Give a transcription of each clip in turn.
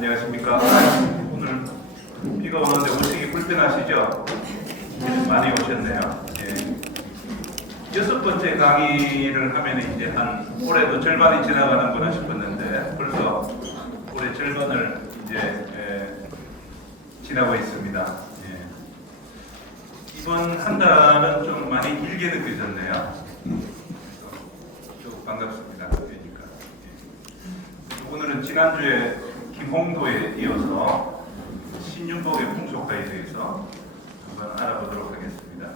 안녕하십니까. 오늘 비가 오는데 오시기 불편하시죠? 많이 오셨네요. 예. 6번째 강의를 하면 이제 한 올해도 절반이 지나가는구나 싶었는데 벌써 올해 절반을 이제 지나고 있습니다. 예. 이번 한 달은 좀 많이 길게 느껴졌네요. 좀 반갑습니다. 그러니까. 예. 오늘은 지난주에 김홍도에 이어서 신윤복의 풍속가에 대해서 한번 알아보도록 하겠습니다.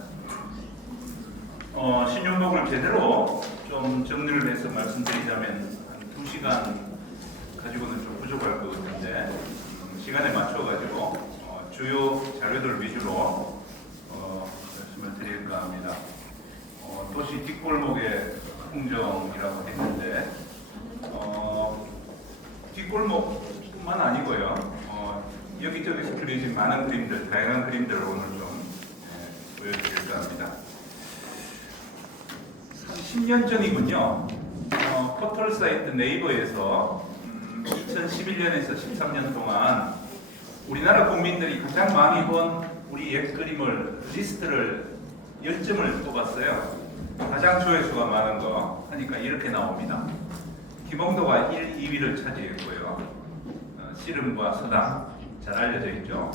신윤복을 제대로 좀 정리를 해서 말씀드리자면 한 2시간 가지고는 좀 부족할 것 같은데 시간에 맞춰가지고 주요 자료들 위주로 말씀을 드릴까 합니다. 도시 뒷골목의 풍정이라고 했는데 뒷골목뿐만 아니고요. 여기저기서 그려진 많은 그림들, 다양한 그림들을 오늘 좀 보여드릴까 합니다. 10년 전이군요. 포털 사이트 네이버에서 2011년에서 13년 동안 우리나라 국민들이 가장 많이 본 우리 옛 그림을 리스트를 10점을 뽑았어요. 가장 조회수가 많은 거 하니까 이렇게 나옵니다. 김홍도가 1, 2위를 차지했고요. 씨름과 서당 잘 알려져 있죠.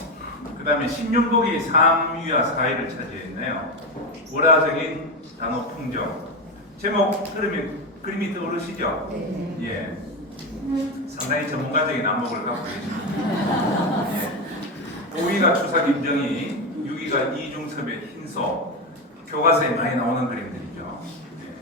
그 다음에 신윤복이 3위와 4위를 차지했네요. 월화적인 단호 풍정. 제목 들으면 그림이 떠오르시죠? 네. 예. 상당히 전문가적인 안목을 갖고 계십니다. 예. 5위가 추사 김정희, 6위가 이중섭의 흰소, 교과서에 많이 나오는 그림들이죠. 예.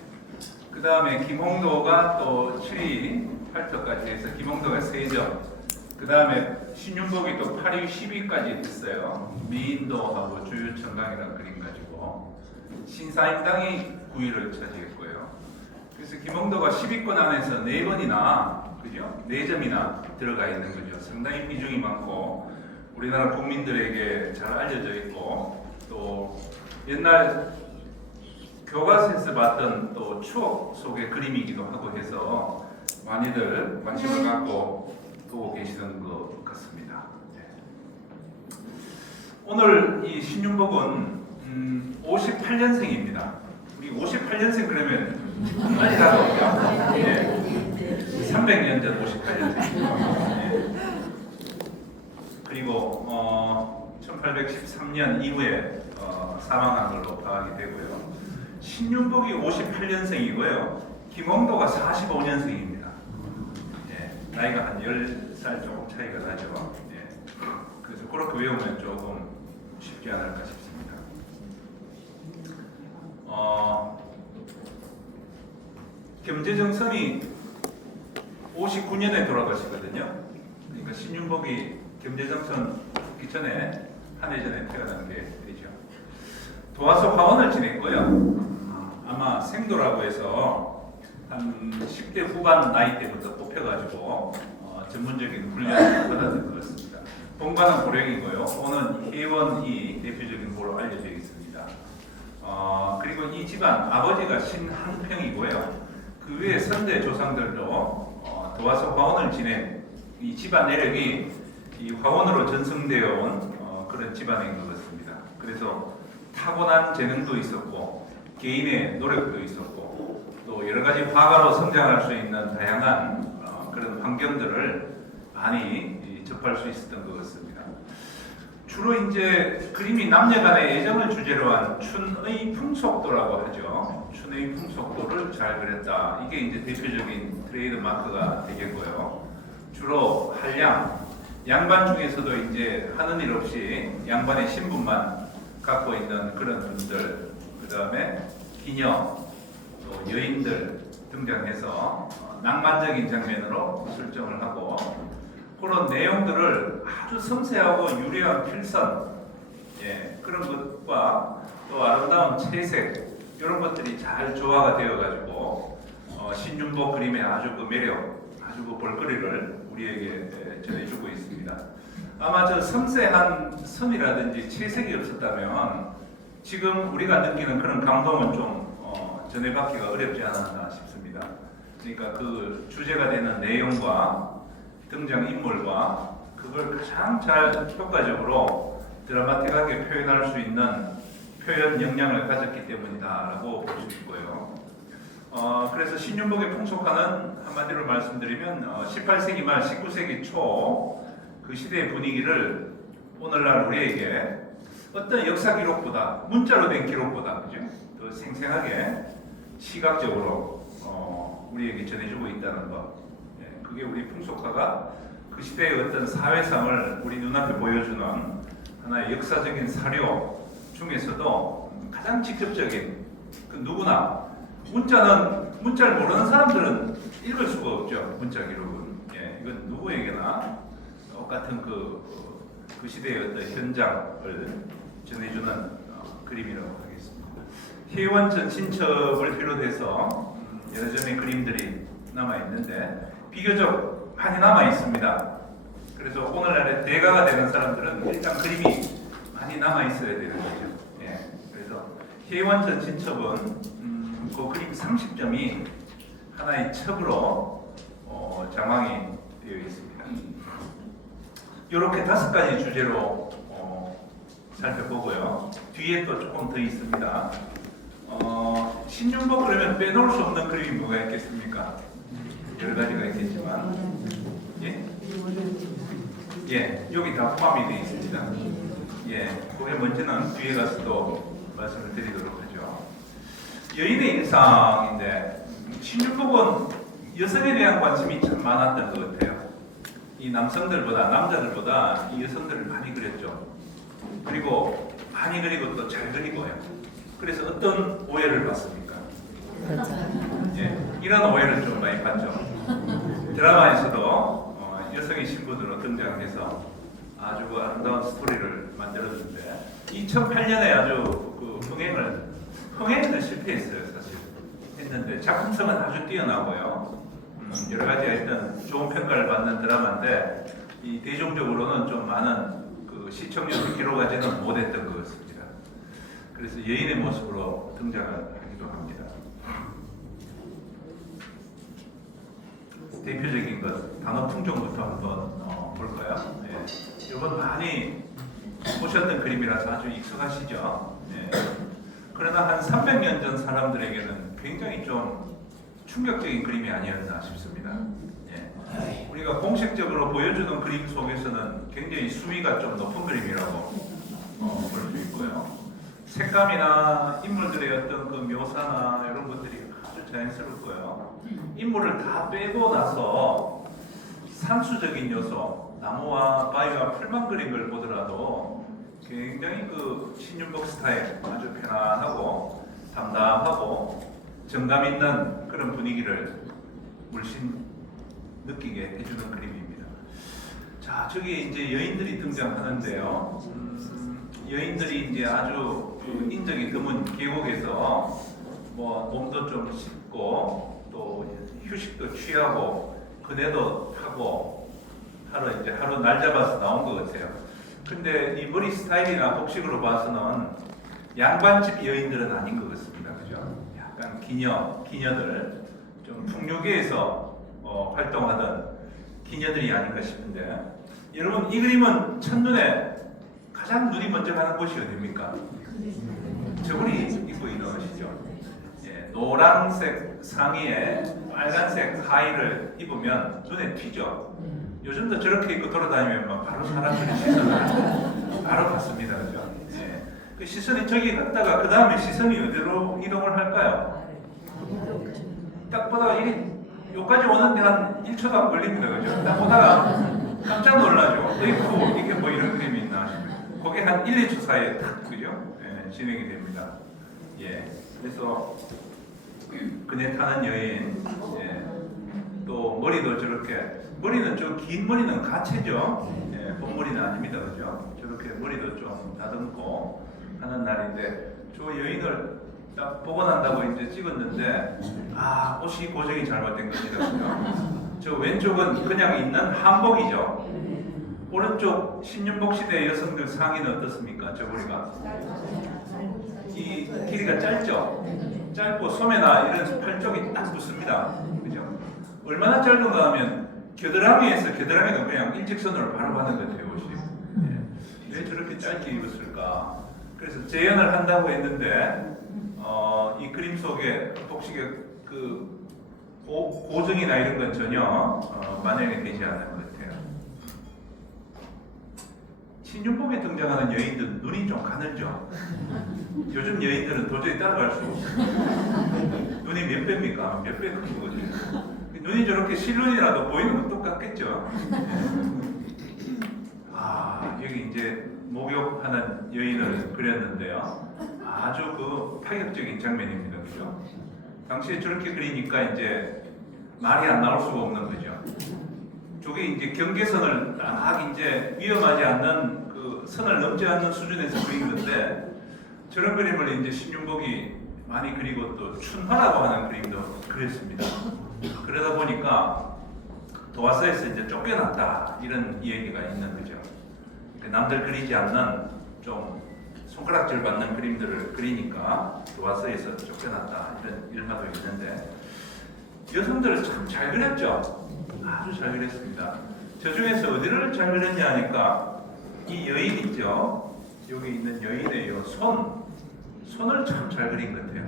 그 다음에 김홍도가 또 7위, 8표까지 해서 김홍도가 3점. 그 다음에 신윤복이 또 8위, 10위까지 했어요. 미인도하고 주유청강이라는 그림 가지고. 신사임당이 9위를 차지했고요. 그래서 김홍도가 10위권 안에서 4번이나, 그죠? 4점이나 들어가 있는 거죠. 상당히 비중이 많고, 우리나라 국민들에게 잘 알려져 있고, 또 옛날 교과서에서 봤던 또 추억 속의 그림이기도 하고 해서 많이들 관심을 갖고 보고 계시는 것 같습니다. 오늘 이 신윤복은 58년생입니다. 우리 58년생 그러면 많이 다가오죠? 예. 300년 전 58년생입니다. 예. 그리고 1813년 이후에 사망한 걸로 파악이 되고요. 신윤복이 58년생이고요. 김홍도가 45년생입니다. 나이가 한 10살 조금 차이가 나죠. 예. 그래서 그렇게 외우면 조금 쉽지 않을까 싶습니다. 겸재정선이 59년에 돌아가시거든요. 그러니까 신윤복이 겸재정선 죽기 전에 한 해 전에 태어난 게 되죠. 도화소 화원을 지냈고요. 아마 생도라고 해서 한 10대 후반 나이 때부터 뽑혀가지고 전문적인 훈련을 받았던 것 같습니다. 본관은 고령이고요. 오는 회원이 대표적인 거로 알려져 있습니다. 그리고 이 집안 아버지가 신한평이고요. 그 외에 선대 조상들도 도화소 화원을 지낸 이 집안 내력이 이 화원으로 전승되어 온 그런 집안인 것 같습니다. 그래서 타고난 재능도 있었고 개인의 노력도 있었고 또 여러 가지 화가로 성장할 수 있는 다양한 그런 환경들을 많이 접할 수 있었던 것 같습니다. 주로 이제 그림이 남녀간의 애정을 주제로 한 춘의 풍속도라고 하죠. 춘의 풍속도를 잘 그렸다. 이게 이제 대표적인 트레이드 마크가 되겠고요. 주로 한량, 양반 중에서도 이제 하는 일 없이 양반의 신분만 갖고 있는 그런 분들, 그 다음에 기녀, 또 여인들 등장해서 낭만적인 장면으로 설정을 하고 그런 내용들을 아주 섬세하고 유려한 필선, 그런 것과 또 아름다운 채색 이런 것들이 잘 조화가 되어가지고 신윤복 그림의 아주 그 매력, 아주 그 볼거리를 우리에게 전해주고 있습니다. 아마 저 섬세한 선이라든지 채색이 없었다면 지금 우리가 느끼는 그런 감동은 좀 전해받기가 어렵지 않았나 싶습니다. 그러니까 그 주제가 되는 내용과 등장인물과 그걸 가장 잘 효과적으로 드라마틱하게 표현할 수 있는 표현 역량을 가졌기 때문이다라고 볼 수 있고요. 그래서 신윤복의 풍속화는 한마디로 말씀드리면 18세기 말 19세기 초 그 시대의 분위기를 오늘날 우리에게 어떤 역사 기록보다 문자로 된 기록보다 그죠? 더 생생하게 시각적으로 우리에게 전해주고 있다는 것. 예, 그게 우리 풍속화가 그 시대의 어떤 사회상을 우리 눈앞에 보여주는 하나의 역사적인 사료 중에서도 가장 직접적인 그 누구나 문자를 모르는 사람들은 읽을 수가 없죠. 문자 기록은. 예, 이건 누구에게나 똑같은 그 시대의 어떤 현장을 전해주는 그림이라고 하겠습니다. 희원천 신첩을 비롯해서 여러 점의 그림들이 남아있는데 비교적 많이 남아있습니다. 그래서 오늘날의 대가가 되는 사람들은 일단 그림이 많이 남아있어야 되는 거죠. 예, 그래서 희원천 신첩은 그 그림 30점이 하나의 첩으로 장황이 되어 있습니다. 이렇게 5가지 주제로 살펴보고요. 뒤에 또 조금 더 있습니다. 신윤복 그러면 빼놓을 수 없는 그림이 뭐가 있겠습니까? 여러 가지가 있겠지만, 예, 여기 다 포함이 되어 있습니다. 예, 그게 뭔지는 뒤에 가서 또 말씀을 드리도록 하죠. 여인의 일상인데 신윤복은 여성에 대한 관심이 참 많았던 것 같아요. 이 남자들보다 이 여성들을 많이 그렸죠. 그리고 많이 그리고 또 잘 그리고요. 그래서 어떤 오해를 받습니까? 예, 이런 오해를 좀 많이 받죠. 드라마에서도 여성의 신분으로 등장해서 아주 아름다운 스토리를 만들었는데 2008년에 아주 그 흥행에는 실패했어요. 사실 했는데 작품성은 아주 뛰어나고요. 여러 가지 일단 좋은 평가를 받는 드라마인데 이 대중적으로는 좀 많은 그 시청률을 기록하지는 못했던 것 같습니다. 그래서 여인의 모습으로 등장을 하기도 합니다. 대표적인 것 단어 풍종부터 한번 볼까요? 네. 이건 많이 보셨던 그림이라서 아주 익숙하시죠? 네. 그러나 한 300년 전 사람들에게는 굉장히 좀 충격적인 그림이 아니었나 싶습니다. 예. 우리가 공식적으로 보여주는 그림 속에서는 굉장히 수위가 좀 높은 그림이라고 볼 수 있고요. 색감이나 인물들의 어떤 그 묘사나 이런 것들이 아주 자연스럽고요. 인물을 다 빼고 나서 산수적인 요소, 나무와 바위와 풀만 그린 걸 보더라도 굉장히 그 신윤복 스타일 아주 편안하고 담담하고 정감 있는 그런 분위기를 물씬 느끼게 해주는 그림입니다. 자, 저기 이제 여인들이 등장하는데요. 여인들이 이제 아주 그 인적이 드문 계곡에서 뭐 몸도 좀 씻고 또 휴식도 취하고 그네도 타고 하루 날 잡아서 나온 것 같아요. 근데 이 머리 스타일이나 복식으로 봐서는 양반집 여인들은 아닌 것 같습니다. 그죠? 약간 기녀들, 좀 풍류계에서 활동하던 기녀들이 아닌가 싶은데, 여러분 이 그림은 첫눈에 가장 눈이 먼저 가는 곳이 어디입니까? 저분이 입고 있는 옷이죠. 예, 노란색 상의에 빨간색 하의를 입으면 눈에 튀죠. 요즘도 저렇게 입고 돌아다니면 막 바로 사람들이 시선을 바로 받습니다. 그죠? 예. 그 시선이 저기 갔다가 그 다음에 시선이 어디로 이동을 할까요? 딱 보다가 여기까지 오는데 한 1초도 안 걸립니다. 그죠? 딱 보다가 깜짝 놀라죠. 이게 뭐 이런 그림이 있나 싶어요. 그게 한 1, 2초 사이에 딱 그죠? 예, 진행이 됩니다. 예. 그래서 그네 타는 여인, 예. 또 머리도 저렇게 머리는 좀 긴 머리는 가채죠. 예, 본머리는 아닙니다. 그죠? 저렇게 머리도 좀 다듬고 하는 날인데 저 여인을 딱 보고 난다고 이제 찍었는데 옷이 고정이 잘못된 겁니다. 그죠? 저 왼쪽은 그냥 있는 한복이죠. 오른쪽 신윤복 시대 여성들 상의는 어떻습니까? 저 머리가 이 길이가 짧죠. 짧고 소매나 이런 팔 쪽이 딱 붙습니다. 그죠? 얼마나 짧은가 하면 겨드랑이에서 겨드랑이가 그냥 일직선으로 바로 가는 것 같아요. 옷이. 왜 저렇게 짧게 입었을까? 그래서 재현을 한다고 했는데 이 그림 속에 복식의 그 고정이나 이런 건 전혀 반영이 되지 않는 것 같아요. 신윤복에 등장하는 여인들은 눈이 좀 가늘죠. 요즘 여인들은 도저히 따라갈 수 없어요. 눈이 몇 배입니까? 몇 배 큰 거거든요. 눈이 저렇게 실눈이라도 보이는 건 똑같겠죠. 여기 이제 목욕하는 여인을 그렸는데요. 아주 그 파격적인 장면입니다. 그죠? 당시에 저렇게 그리니까 이제 말이 안 나올 수가 없는 거죠. 저게 이제 경계선을 딱 이제 위험하지 않는 그 선을 넘지 않는 수준에서 그린 건데 저런 그림을 이제 신윤복이 많이 그리고 또 춘화라고 하는 그림도 그렸습니다. 그러다 보니까 도화서에서 이제 쫓겨났다 이런 얘기가 있는 거죠. 남들 그리지 않는 좀 손가락질 받는 그림들을 그리니까 도화서에서 쫓겨났다 이런 일화도 있는데 여성들을 참 잘 그렸죠. 아주 잘 그렸습니다. 저 중에서 어디를 잘 그렸냐 하니까 이 여인 있죠. 여기 있는 여인의 이 손을 참 잘 그린 것 같아요.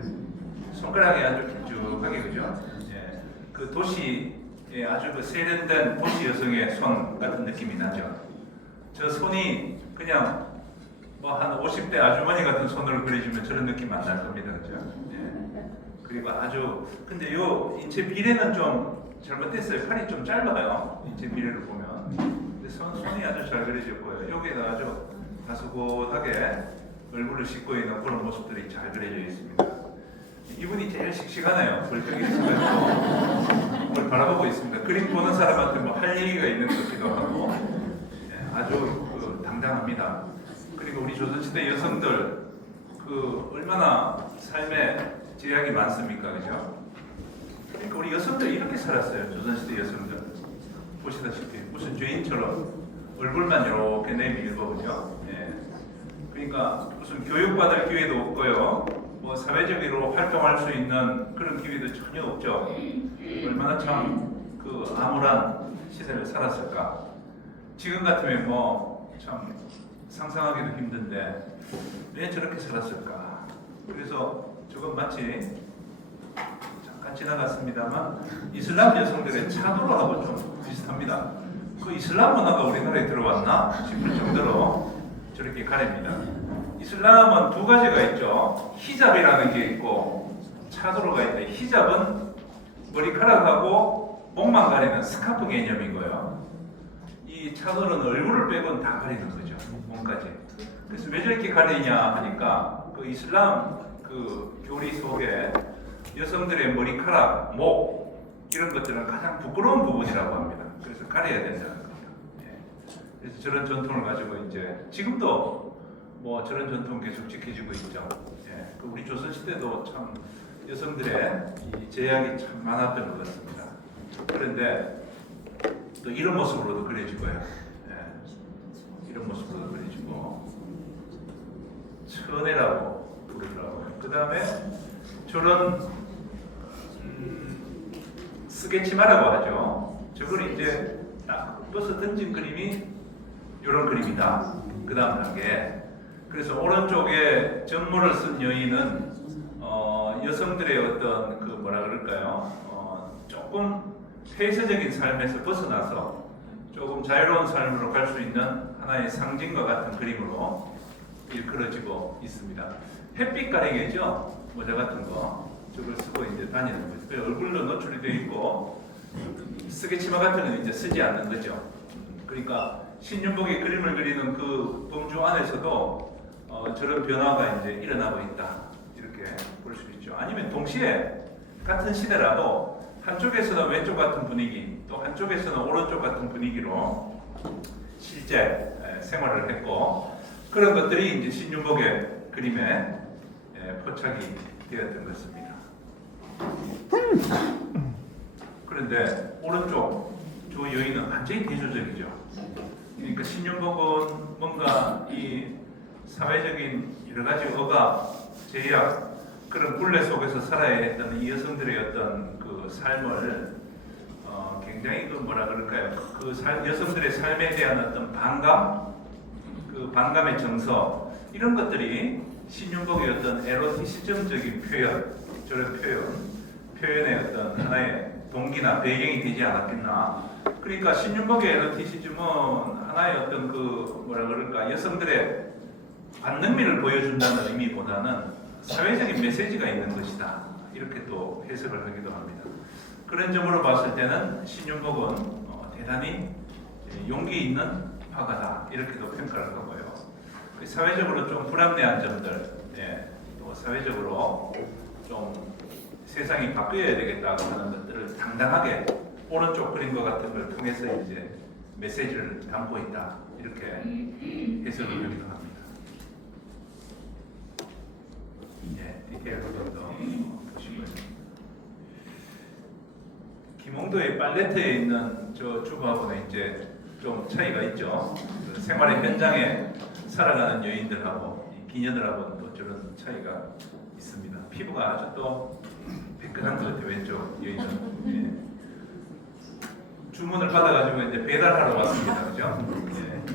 손가락이 아주 길쭉하게 그죠? 예, 그 도시에 아주 그 세련된 도시 여성의 손 같은 느낌이 나죠. 저 손이 그냥 뭐 한 50대 아주머니 같은 손으로 그려주면 저런 느낌 안 날 겁니다. 그죠? 예. 그리고 아주 근데 요 인체 비례는 좀 잘못됐어요. 팔이 좀 짧아요. 인체 비례를 보면. 근데 손이 아주 잘 그려졌고요. 여기다 아주 가수고하게 얼굴을 씻고 있는 그런 모습들이 잘 그려져 있습니다. 이분이 제일 씩씩하네요. 벌떡 일어서가지고 그걸 바라보고 있습니다. 그림 보는 사람한테 뭐 할 얘기가 있는 것 같기도 하고 아주 당당합니다. 그리고 우리 조선시대 여성들 그 얼마나 삶에 제약이 많습니까, 그죠? 그러니까 우리 여성들 이렇게 살았어요. 조선시대 여성들 보시다시피 무슨 죄인처럼 얼굴만 이렇게 내밀고 그죠? 예. 그러니까 무슨 교육받을 기회도 없고요. 뭐 사회적으로 활동할 수 있는 그런 기회도 전혀 없죠. 얼마나 참 그 암울한 시대를 살았을까. 지금 같으면 뭐 참 상상하기도 힘든데 왜 저렇게 살았을까. 그래서 저건 마치 잠깐 지나갔습니다만 이슬람 여성들의 차도로하고 좀 비슷합니다. 그 이슬람 문화가 우리나라에 들어왔나 싶을 정도로 저렇게 가립니다. 이슬람은 두 가지가 있죠. 히잡이라는 게 있고 차도로가 있는데 히잡은 머리카락하고 목만 가리는 스카프 개념이고요. 이 차도로는 얼굴을 빼고는 다 가리는 거죠. 몸까지. 그래서 왜 저렇게 가리냐 하니까 그 이슬람 그 교리 속에 여성들의 머리카락, 목 이런 것들은 가장 부끄러운 부분이라고 합니다. 그래서 가려야 된다는 겁니다. 예. 그래서 저런 전통을 가지고 이제 지금도 뭐 저런 전통 계속 지켜지고 있죠. 예. 그 우리 조선 시대도 참 여성들의 이 제약이 참 많았던 것 같습니다. 그런데 또 이런 모습으로도 그려지고요. 예. 이런 모습으로도 그려지고 천애라고 부르더라고요. 그 다음에 저런 스케치마라고 하죠. 저걸 이제 딱 떠서 던진 그림이 이런 그림이다. 그 다음 단계. 그래서 오른쪽에 전무를 쓴 여인은 여성들의 어떤 그 뭐라 그럴까요? 조금 폐쇄적인 삶에서 벗어나서 조금 자유로운 삶으로 갈 수 있는 하나의 상징과 같은 그림으로 일컬어지고 있습니다. 햇빛 가리개죠? 모자 같은 거 저걸 쓰고 이제 다니는 거죠. 얼굴로 노출이 되어 있고 스케치마 같은 건 이제 쓰지 않는 거죠. 그러니까 신윤복이 그림을 그리는 그 범주 안에서도 저런 변화가 이제 일어나고 있다 이렇게 볼 수 있죠. 아니면 동시에 같은 시대라도 한쪽에서는 왼쪽 같은 분위기, 또 한쪽에서는 오른쪽 같은 분위기로 실제 생활을 했고 그런 것들이 이제 신윤복의 그림에 포착이 되었던 것입니다. 그런데 오른쪽 저 여인은 완전히 대조적이죠. 그러니까 신윤복은 뭔가 이 사회적인 여러 가지 억압, 제약 그런 굴레 속에서 살아야 했던 이 여성들의 어떤 그 삶을 굉장히 그 뭐라 그럴까요? 여성들의 삶에 대한 어떤 반감, 그 반감의 정서 이런 것들이 신윤복의 어떤 에로티시즘적인 표현, 저런 표현의 어떤 하나의 동기나 배경이 되지 않았겠나. 그러니까 신윤복의 에로티시즘은 하나의 어떤 그 뭐라 그럴까 여성들의 관능미를 보여준다는 의미보다는 사회적인 메시지가 있는 것이다. 이렇게 또 해석을 하기도 합니다. 그런 점으로 봤을 때는 신윤복은 대단히 용기 있는 화가다. 이렇게도 평가를 하고요. 사회적으로 좀 불합리한 점들, 또 사회적으로 좀 세상이 바뀌어야 되겠다고 하는 것들을 당당하게 오른쪽 그림과 같은 걸 통해서 이제 메시지를 담고 있다. 이렇게 해석을 하기도 합니다. 디테일을 좀더 보시고요. 김홍도의 팔레트에 있는 저 주부하고는 이제 좀 차이가 있죠. 그 생활의 현장에 살아가는 여인들하고 기녀들하고는 또 저런 차이가 있습니다. 피부가 아주 또 깨끗한 것 같아요. 왼쪽 여인은. 주문을 받아가지고 이제 배달하러 왔습니다. 그죠?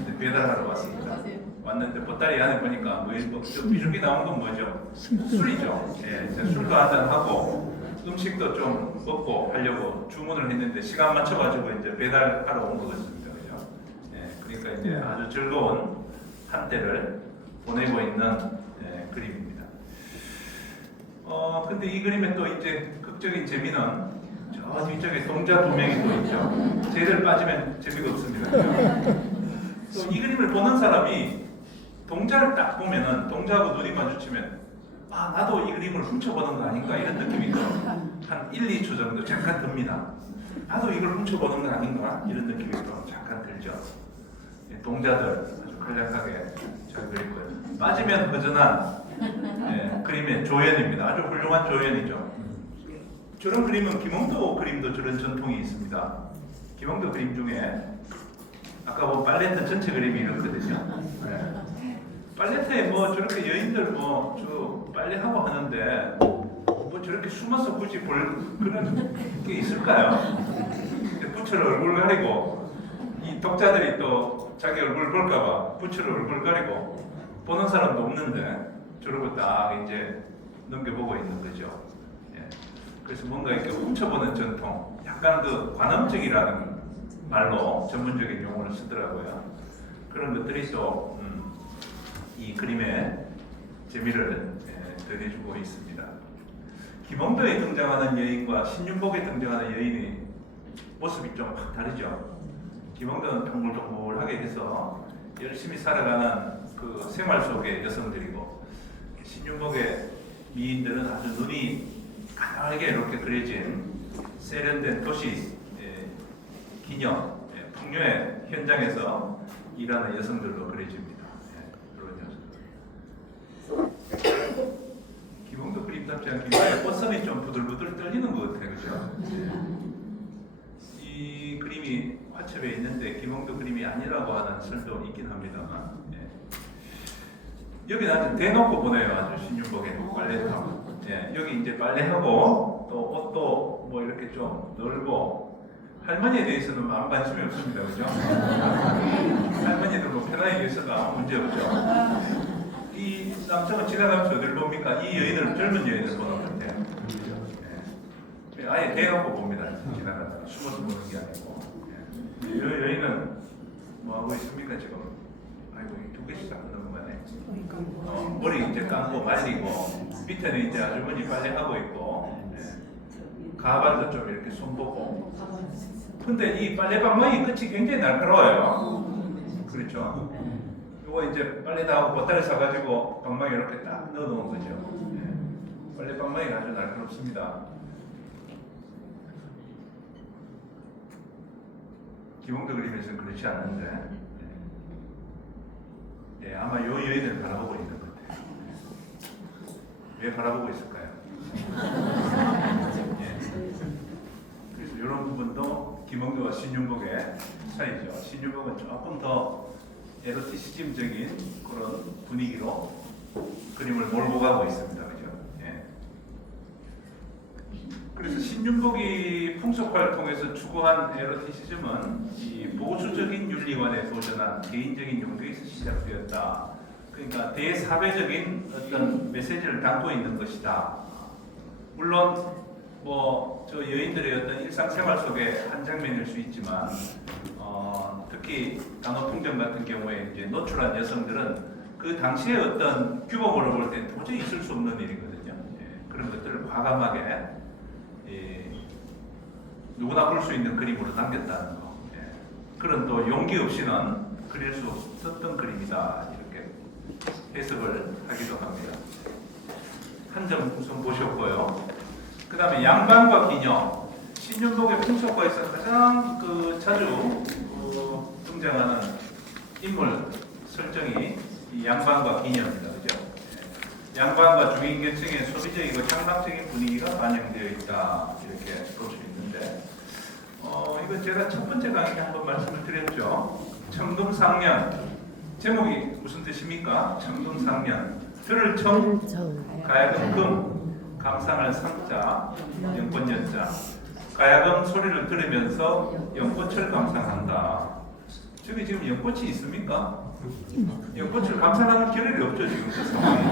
이제 배달하러 왔습니다. 왔는데 보따리 안에 보니까 삐죽이 나온 건 뭐죠? 술이죠. 술도 한잔 하고 음식도 좀 먹고 하려고 주문을 했는데 시간 맞춰가지고 이제 배달하러 온 거였습니다. 그죠? 그러니까 이제 아주 즐거운 한때를 보내고 있는 그림입니다. 근데 이 그림에 또 이제 극적인 재미는 저 뒤쪽에 동자 두 명이 또 있죠. 쟤들 빠지면 재미가 없습니다. 또 이 그림을 보는 사람이 동자를 딱 보면은 동자하고 눈이 마주치면 나도 이 그림을 훔쳐보는 거 아닌가 이런 느낌이 한 1, 2초 정도 잠깐 듭니다. 나도 이걸 훔쳐보는 거 아닌가 이런 느낌이 또 잠깐 들죠. 동자들 아주 간략하게 잘 그리고요. 빠지면 허전한 그림의 조연입니다. 아주 훌륭한 조연이죠. 저런 그림은 김홍도 그림도 저런 전통이 있습니다. 김홍도 그림 중에 아까 뭐 팔레트 전체 그림이 이렇거든요. 팔레트에 뭐 저렇게 여인들 저 빨래하고 하는데 뭐 저렇게 숨어서 굳이 볼 그런 게 있을까요? 부처를 얼굴 가리고 이 독자들이 또 자기 얼굴 볼까봐 부처를 얼굴 가리고 보는 사람도 없는데 저러고 딱 이제 넘겨보고 있는 거죠. 그래서 뭔가 이렇게 훔쳐보는 전통, 약간 그 관음적이라는 말로 전문적인 용어를 쓰더라고요. 그런 것들이 또 이 그림의 재미를 더해주고 있습니다. 김홍도에 등장하는 여인과 신윤복에 등장하는 여인의 모습이 좀 확 다르죠. 김홍도는 동글동글하게 해서 열심히 살아가는 그 생활 속의 여성들이고, 신윤복의 미인들은 아주 눈이 가늘게 이렇게 그려진 세련된 도시 기녀 풍요의 현장에서 일하는 여성들로 그려집니다. 김홍도 그림답지 않게 꽃선이 좀 부들부들 떨리는 것 같아요. 그죠? 이 그림이 화첩에 있는데 김홍도 그림이 아니라고 하는 설도 있긴 합니다만 여기는 아주 대놓고 보내요. 아주 신윤복의 빨래하고 여기 이제 빨래하고 또 옷도 뭐 이렇게 좀 넓고 할머니에 대해서는 아무 관심이 없습니다. 그죠? 할머니들 뭐 편하게 계셔도 아무 문제 없죠. 이 남성은 지나가면서 어딜 봅니까? 이 여인을 젊은 여인을 보는 것 같아요. 아예 대놓고 봅니다. 지나가다가 숨어서 보는 게 아니고. 이 여인은 뭐 하고 있습니까 지금? 아이고 두 개씩 안 넘어가네. 머리 이제 감고 말리고 밑에는 이제 아주머니 빨래하고 있고 가발도 좀 이렇게 손보고. 근데 이 빨래 방망이 끝이 굉장히 날카로워요. 그렇죠? 이거 이제 빨래 다 하고 보따리 사가지고 방망이 이렇게 딱 넣어놓은 거죠. 빨래 방망이가 아주 날카롭습니다. 김홍도 그림에서는 그렇지 않은데 아마 요 여인을 바라보고 있는 것 같아요. 왜 바라보고 있을까요? 그래서 이런 부분도 김홍도와 신윤복의 차이죠. 신윤복은 조금 더 에로티시즘적인 그런 분위기로 그림을 몰고 가고 있습니다. 그죠? 그래서 신윤복이 풍속화를 통해서 추구한 에로티시즘은 이 보수적인 윤리관에 도전한 개인적인 용도에서 시작되었다. 그러니까 대사회적인 어떤 메시지를 담고 있는 것이다. 물론 뭐 저 여인들의 어떤 일상생활 속에 한 장면일 수 있지만 특히 단어풍경 같은 경우에 이제 노출한 여성들은 그 당시의 어떤 규모로 볼 때 도저히 있을 수 없는 일이거든요. 예, 그런 것들을 과감하게 누구나 볼 수 있는 그림으로 남겼다는 거. 예, 그런 또 용기 없이는 그릴 수 없었던 그림이다. 이렇게 해석을 하기도 합니다. 한 점 우선 보셨고요. 그 다음에 양반과 기녀. 신윤복의 풍속화에서 가장 자주 등장하는 인물 설정이 이 양반과 기녀입니다. 그죠? 예. 양반과 중인 계층의 소비적이고 향락적인 분위기가 반영되어 있다. 이렇게 볼 수 있는데, 이건 제가 첫 번째 강의에 한번 말씀을 드렸죠. 청금상년. 제목이 무슨 뜻입니까? 청금상년. 들을 청, 가야금 금, 감상을 상자, 연꽃 연자. 가야금 소리를 들으면서 연꽃을 감상한다. 저기 지금 연꽃이 있습니까? 연꽃을 감상하는 겨를이 없죠 지금 그 상황에.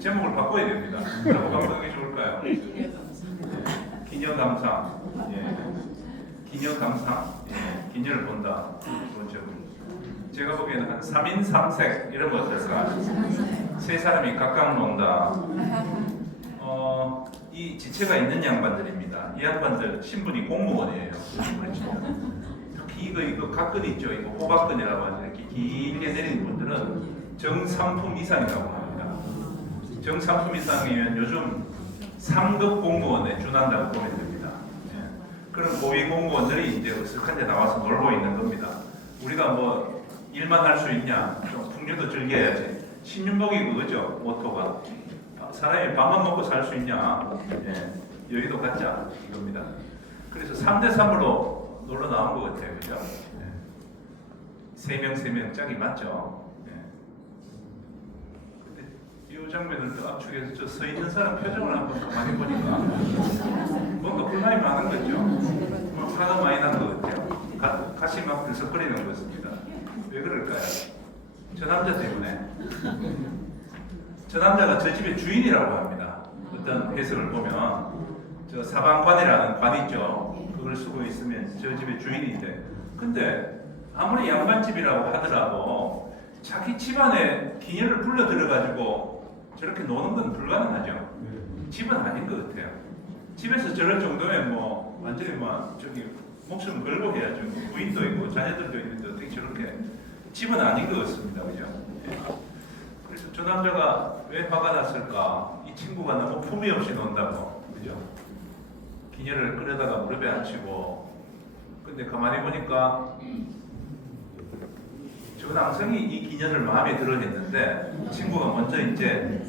제목을 바꿔야 됩니다. 뭐라고 바꾸는 게 좋을까요? 기녀 감상. 예. 기녀 감상. 예. 기녀를 본다. 그렇죠. 제가 보기에는 한 3인 3색 이런 거 어떨까? 세 사람이 각각 논다. 이 지체가 있는 양반들입니다. 이 양반들 신분이 공무원이에요. 그렇죠. 특히 이거 각근 있죠. 이거 호박근이라고 하는 이렇게 길게 내리는 분들은 정상품 이상이라고 합니다. 정상품 이상이면 요즘 3급 공무원에 준한다고 보면 됩니다. 예. 그런 고위 공무원들이 이제 으슥한 데 나와서 놀고 있는 겁니다. 우리가 뭐 일만 할 수 있냐? 좀 풍류도 즐겨야지. 신윤복이 그거죠. 모토가. 사람이 밥만 먹고 살 수 있냐? 예. 여기도 갖자. 이겁니다. 그래서 3대3으로 놀러 나온 것 같아요. 그죠? 예. 3명 짝이 맞죠? 예. 근데 이 장면을 또 압축해서 저 서 있는 사람 표정을 한번 가만히 보니까 뭔가 불만이 많은 거죠? 뭐 화가 많이 난 것 같아요. 가시 막 들썩거리는 것 같습니다. 왜 그럴까요? 저 남자 때문에. 저 남자가 저 집의 주인이라고 합니다. 어떤 해석을 보면 저 사방관이라는 관 있죠. 그걸 쓰고 있으면 저 집의 주인인데, 근데 아무리 양반집이라고 하더라도 자기 집안에 기녀를 불러 들어가지고 저렇게 노는 건 불가능하죠. 집은 아닌 것 같아요. 집에서 저럴 정도면 뭐 완전히 뭐 저기 목숨 걸고 해야죠. 부인도 있고 자녀들도 있는데 어떻게 저렇게. 집은 아닌 것 같습니다. 그죠? 예. 그래서 저 남자가 왜 화가 났을까? 이 친구가 너무 품위 없이 논다고. 그죠? 기녀를 끌어다가 무릎에 앉히고. 근데 가만히 보니까 저 남성이 이 기녀를 마음에 들어 했는데 친구가 먼저 이제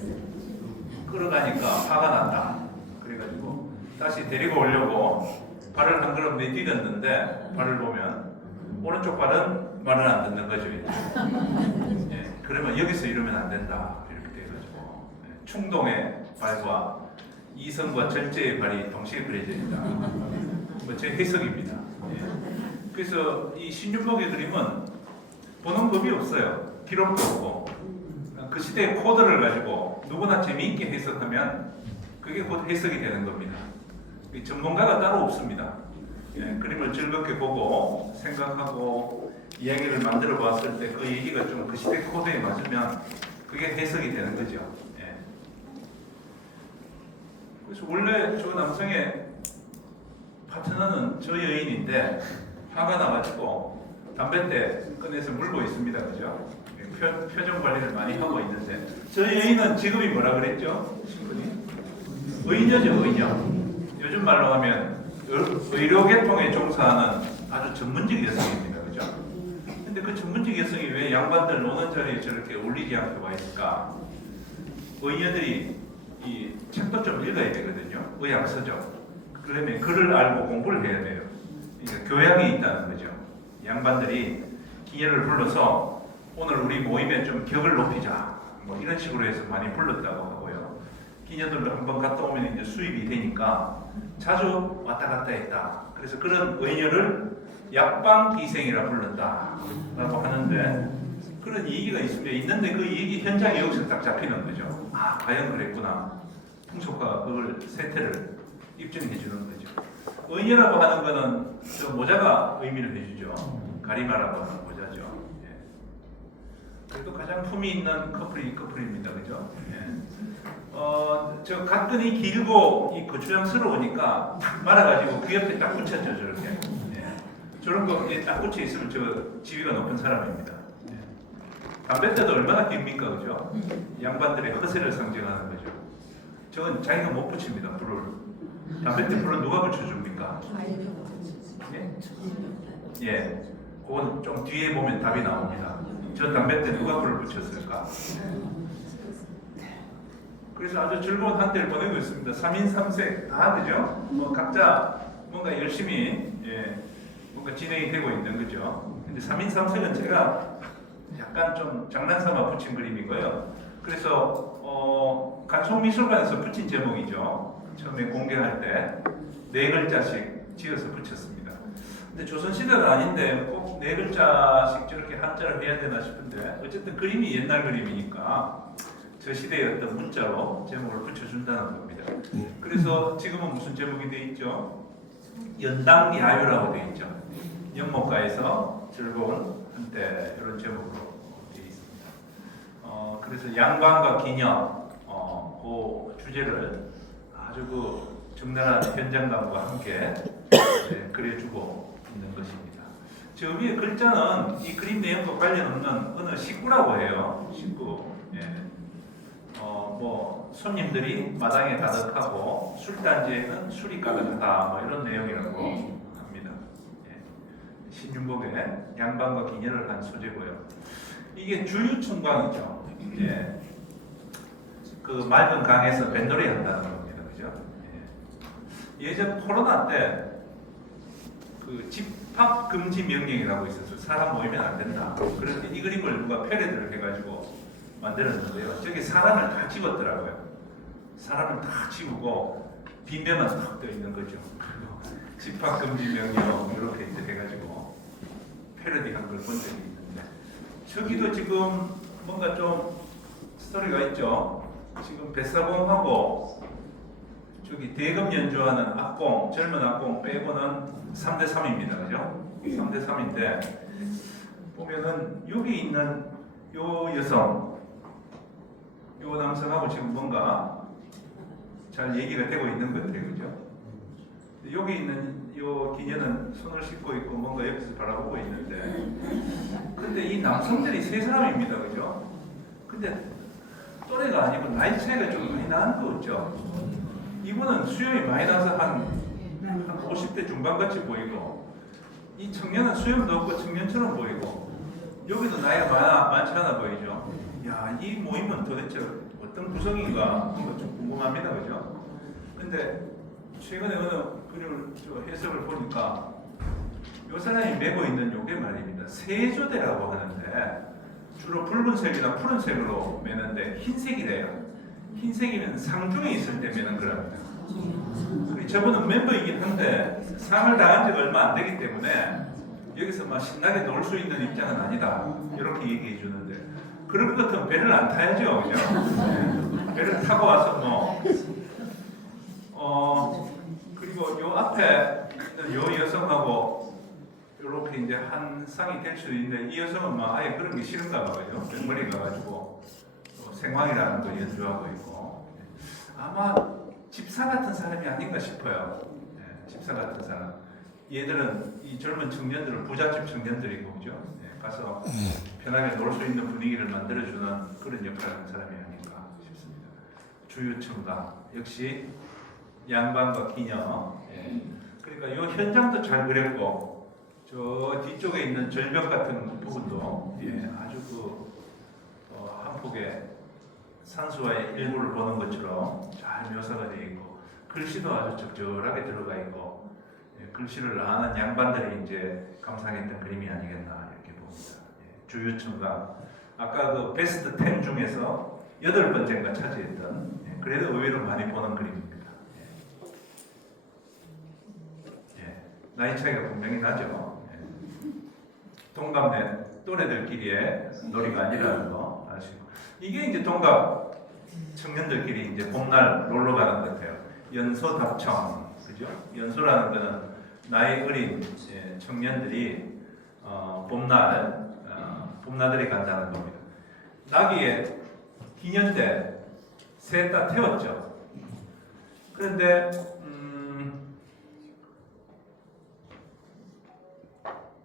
끌어가니까 화가 난다. 그래가지고 다시 데리고 오려고 발을 한 걸음 내디뎠는데 발을 보면 오른쪽 발은 말을 안 듣는 거죠. 예, 그러면 여기서 이러면 안 된다. 이렇게 돼가지고 예, 충동의 발과 이성과 절제의 발이 동시에 그려져 있다. 뭐 제 해석입니다. 예. 그래서 이 신윤복의 그림은 보는 법이 없어요. 기록도 없고 그 시대의 코드를 가지고 누구나 재미있게 해석하면 그게 곧 해석이 되는 겁니다. 전문가가 따로 없습니다. 예, 그림을 즐겁게 보고 생각하고 이야기를 만들어 봤을 때 그 얘기가 좀 그 시대 코드에 맞으면 그게 해석이 되는 거죠. 예. 그래서 원래 저 남성의 파트너는 저 여인인데 화가 나가지고 담뱃대 꺼내서 물고 있습니다. 그죠? 표정 관리를 많이 하고 있는데 저 여인은 직업이 뭐라 그랬죠? 신분이? 의녀죠, 의녀. 요즘 말로 하면 의료계통에 종사하는 아주 전문직 여성입니다. 그죠? 근데 그 전문직 여성이 왜 양반들 노는 자리에 저렇게 올리지 않고 와 있을까? 의녀들이 이 책도 좀 읽어야 되거든요. 의학서적. 그러면 글을 알고 공부를 해야 돼요. 그러니까 교양이 있다는 거죠. 양반들이 기녀를 불러서 오늘 우리 모임에 좀 격을 높이자. 뭐 이런 식으로 해서 많이 불렀다고 하고요. 기녀들로 한번 갔다 오면 이제 수입이 되니까 자주 왔다 갔다 했다. 그래서 그런 의녀를 약방기생이라 부른다라고 하는데 그런 얘기가 있는데 그 얘기 현장에 여기서 딱 잡히는 거죠. 아, 과연 그랬구나. 풍속화가 그걸 세태를 입증해 주는 거죠. 의녀라고 하는 거는 저 모자가 의미를 해주죠. 가리마라고 하는 모자죠. 예. 그래도 가장 품이 있는 커플이 커플입니다. 그죠? 예. 저 각근이 길고 이 거추장스러우니까 말아가지고 귀 옆에 딱 붙였죠. 저렇게. 예. 저런 거 딱 붙여 있으면 저 지위가 높은 사람입니다. 예. 담뱃대도 얼마나 깁니까? 그죠? 양반들의 허세를 상징하는 거죠. 저건 자기가 못 붙입니다. 불을. 담뱃대 불을 누가 붙여줍니까? 예? 예. 그건 좀 뒤에 보면 답이 나옵니다. 저 담뱃대 누가 불을 붙였을까? 그래서 아주 즐거운 한때를 보내고 있습니다. 3인 3색 다 그죠? 뭐 각자 뭔가 열심히 뭔가 진행이 되고 있는 거죠. 근데 3인 3색은 제가 약간 좀 장난삼아 붙인 그림이고요. 그래서 간송미술관에서 붙인 제목이죠. 처음에 공개할 때 4글자씩 지어서 붙였습니다. 근데 조선시대는 아닌데 꼭 4글자씩 저렇게 한자를 해야 되나 싶은데 어쨌든 그림이 옛날 그림이니까 저 시대의 어떤 문자로 제목을 붙여준다는 겁니다. 그래서 지금은 무슨 제목이 되어 있죠? 연당야유라고 되어 있죠. 연못가에서 즐거운 한때 이런 제목으로 되어 있습니다. 그래서 양반과 기녀 그 주제를 아주 그 적나라한 현장감과 함께 그려주고 있는 것입니다. 저 위에 글자는 이 그림 내용과 관련 없는 어느 식구라고 해요. 식구. 뭐 손님들이 마당에 가득하고 술단지에는 술이 가득하다 뭐 이런 내용이라고 합니다. 예. 신윤복의 양반과 기녀를 한 소재고요. 이게 주유청광이죠. 예. 그 맑은 강에서 뱃놀이 한다는 겁니다. 그죠? 예. 예전 코로나 때 그 집합 금지 명령이라고 있었어요. 사람 모이면 안 된다. 그런데 이 그림을 누가 패러디를 해가지고 만들었는데요. 저기 사람을 다 집었더라고요. 사람을 다 집고 빈배만 탁 떠 있는 거죠. 집합 금지 명령 이렇게 해가지고 패러디한 걸 본 적이 있는데 저기도 지금 뭔가 좀 스토리가 있죠. 지금 뱃사공하고 저기 대금 연주하는 악공, 젊은 악공 빼고는 3대3입니다. 그죠? 3대3인데 보면은 여기 있는 요 여성 요 남성하고 지금 뭔가 잘 얘기가 되고 있는 것 같아요. 그죠? 여기 있는 요 기녀는 손을 씻고 있고 뭔가 옆에서 바라보고 있는데 근데 이 남성들이 3사람입니다. 그죠? 근데 또래가 아니고 나이 차이가 좀 많이 나는 거 없죠? 이분은 수염이 많이 나서 한 50대 중반같이 보이고 이 청년은 수염도 없고 청년처럼 보이고 여기도 나이가 많지 않아 보이죠? 야, 이 모임은 도대체 어떤 구성인가 좀 궁금합니다. 그죠? 근데 최근에 어느 그림을 해석을 보니까 이 사람이 메고 있는 요게 말입니다. 세조대라고 하는데 주로 붉은색이나 푸른색으로 매는데 흰색이래요. 흰색이면 상중에 있을 때 매는 거랍니다. 저분은 멤버이긴 한데 상을 당한 지가 얼마 안 되기 때문에 여기서 막 신나게 놀 수 있는 입장은 아니다. 이렇게 얘기해 주는데 그럴 것 같으면 배를 안 타야죠. 그죠? 네. 배를 타고 와서 그리고 요 앞에 있는 요 여성하고 이렇게 이제 한 쌍이 될 수도 있는데 이 여성은 막 아예 그런 게 싫은가 봐요. 백머리 가가지고 생황이라는 거 연주하고 있고 아마 집사 같은 사람이 아닌가 싶어요. 네, 집사 같은 사람. 얘들은 이 젊은 청년들은 부잣집 청년들이고 그죠? 네, 가서 편하게 놀 수 있는 분위기를 만들어주는 그런 역할을 하는 사람이 아닌가 싶습니다. 주유청가 역시 양반과 기녀. 예. 그러니까 이 현장도 잘 그렸고 저 뒤쪽에 있는 절벽 같은 부분도 아주 한 폭의 산수와의 일부를 보는 것처럼 잘 묘사가 되어 있고 글씨도 아주 적절하게 들어가 있고 글씨를 아는 양반들이 이제 감상했던 그림이 아니겠나 이렇게 봅니다. 주유청가 아까 그 베스트 10 중에서 8번째인가 차지했던 그래도 의외로 많이 보는 그림입니다. 나이 차이가 분명히 나죠. 동갑내 또래들끼리의 놀이가 아니라는 거 아시고, 이게 이제 동갑 청년들끼리 이제 봄날 놀러 가는 것 같아요. 연소답청, 그죠? 연소라는 거는 나이 어린 청년들이 봄나들이 간다는 겁니다. 나귀에 기년 때 셋 다 태웠죠. 그런데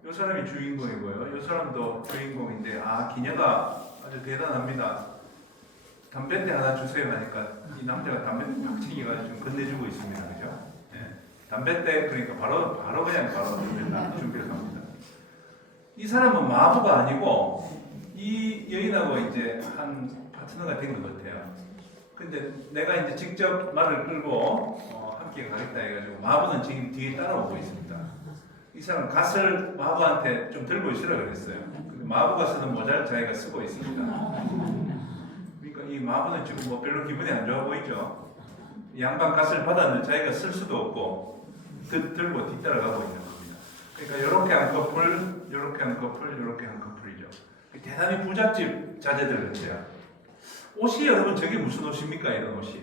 이 사람이 주인공이고요. 이 사람도 주인공인데, 기녀가 아주 대단합니다. 담뱃대 하나 주세요 하니까 이 남자가 담뱃대 팍 챙겨가지고 좀 건네주고 있습니다. 그죠? 담뱃대, 그러니까 바로 준비를 합니다. 이 사람은 마부가 아니고 이 여인하고 이제 한 파트너가 된 것 같아요. 근데 내가 이제 직접 말을 끌고 함께 가겠다 해가지고 마부는 지금 뒤에 따라오고 있습니다. 이 사람 갓을 마부한테 좀 들고 있으라 그랬어요. 근데 마부가 쓰는 모자를 자기가 쓰고 있습니다. 그러니까 이 마부는 지금 뭐 별로 기분이 안 좋아 보이죠. 양반 갓을 받았는데 자기가 쓸 수도 없고 들고 뒤따라가고 있는 겁니다. 그러니까 이렇게 한 커플, 이렇게 한 커플, 이렇게 한 커플이죠. 대단히 부잣집 자제들 같아요. 옷이 여러분 저게 무슨 옷입니까? 이런 옷이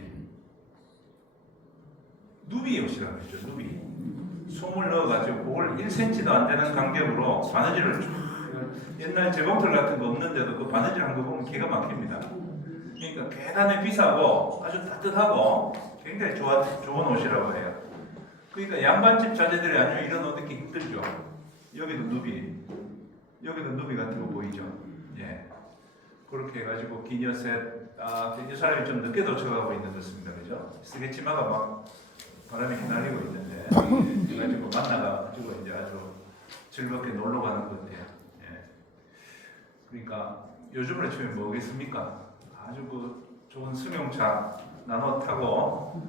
누비 옷이라고 했죠. 누비. 솜을 넣어가지고 그걸 1cm도 안 되는 간격으로 바느질을 쭉, 옛날 재봉틀 같은 거 없는데도 그 바느질 한 거 보면 기가 막힙니다. 그러니까 대단히 비싸고 아주 따뜻하고 굉장히 좋은 옷이라고 해요. 그러니까 양반집 자제들이 아니면 이런 옷 입기 힘들죠. 여기도 누비 같은 거 보이죠. 그렇게 해가지고 기녀 셋, 이 사람이 좀 늦게 도착하고 있는 것 같습니다. 그죠? 스케치마가 막 바람이 휘날리고 있는데, 그래가지고 만나가지고 이제 아주 즐겁게 놀러 가는 것 같아요. 그러니까 요즘으로 치면 뭐겠습니까? 아주 그 좋은 승용차 나눠 타고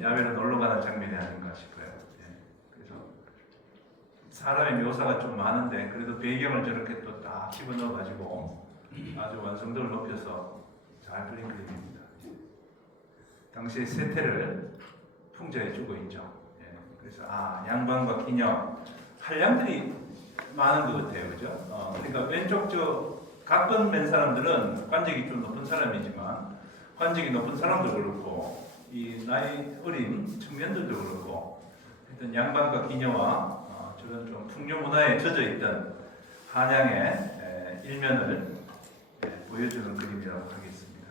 야외로 놀러 가는 장면이 아닌가 싶어요. 그래서 사람의 묘사가 좀 많은데 그래도 배경을 저렇게 또 딱 집어넣어가지고 아주 완성도를 높여서 잘 그린 그림입니다. 당시의 세태를 풍자해주고 있죠. 그래서 양반과 기녀 한량들이 많은 것 같아요, 그죠? 그러니까 왼쪽 저 각건 맨 사람들은 관직이 좀 높은 사람이지만 관직이 높은 사람도 그렇고 이 나이 어린 청년들도 그렇고 하여튼 양반과 기녀와 저런 좀 풍요 문화에 젖어 있던 한양의 일면을 보여주는 그림이라고 하겠습니다.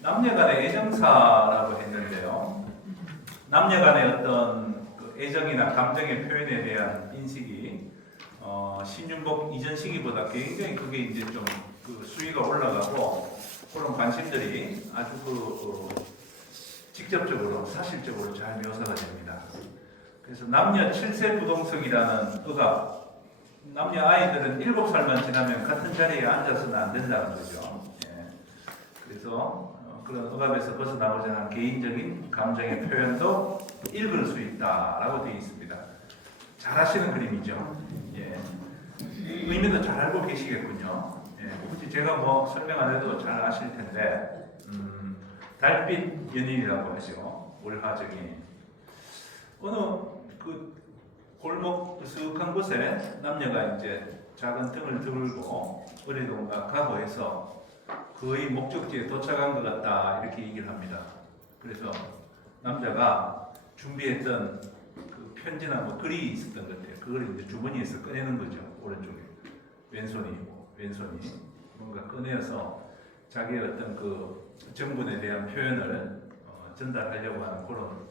남녀간의 애정사라고 했는데요. 남녀간의 어떤 그 애정이나 감정의 표현에 대한 인식이 신윤복 이전 시기보다 굉장히 그게 이제 좀 그 수위가 올라가고 그런 관심들이 아주 직접적으로 사실적으로 잘 묘사가 됩니다. 그래서 남녀 7세 부동석이라는 의가 남녀 아이들은 7살만 지나면 같은 자리에 앉아서는 안 된다는 거죠. 그래서 그런 억압에서 벗어나고자 하는 개인적인 감정의 표현도 읽을 수 있다라고 되어 있습니다. 잘 하시는 그림이죠. 의미도 잘 알고 계시겠군요. 굳이 제가 뭐 설명 안 해도 잘 아실 텐데, 달빛 연인이라고 하죠. 월화적인. 어느 그 골목 으슥한 곳에 남녀가 이제 작은 등을 들고 어디론가 가고 해서 거의 목적지에 도착한 것 같다 이렇게 얘기를 합니다. 그래서 남자가 준비했던 그 편지나 뭐 글이 있었던 것 같아요. 그걸 이제 주머니에서 꺼내는 거죠. 오른쪽에 왼손이 뭔가 꺼내서 자기의 어떤 그 정분에 대한 표현을 전달하려고 하는 그런